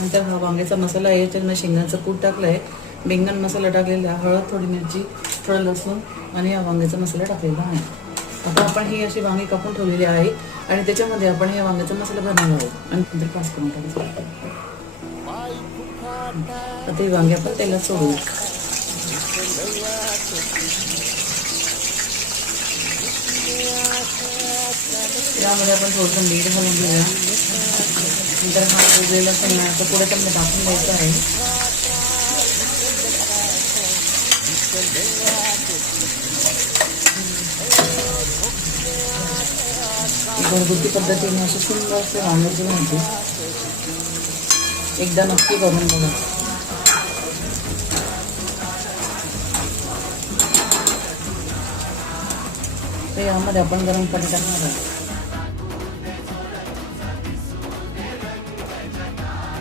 नंतर हा वांग्याचा मसाला आहे, याच्यात मी शेंगाचं कूट टाकलं आहे, बेंगन मसाला टाकलेला आहे, हळद, थोडी मिरची, थोडं लसूण आणि हा वांग्याचा मसाला टाकलेला आहे. आता आपण ही अशी वांगी कापून ठेवलेली आहे आणि त्याच्यामध्ये आपण हे वांग्याचा मसाला भरणार आहोत आणि नंतर पास करून टाकायचं. आता ही वांगी आपण तेलात सोडूया. यामध्ये आपण थोडंसं मीठ घालून घेऊया. नंतर हा उरलेला शेंगदाण्याचा पुढे त्यांना टाकून द्यायचा आहे. घरगुती पद्धतीने अशी सुंदर असते वांग्याची भाजी, एकदा नक्की करून बघा. तर यामध्ये आपण गरम पाणी टाकणार आहोत.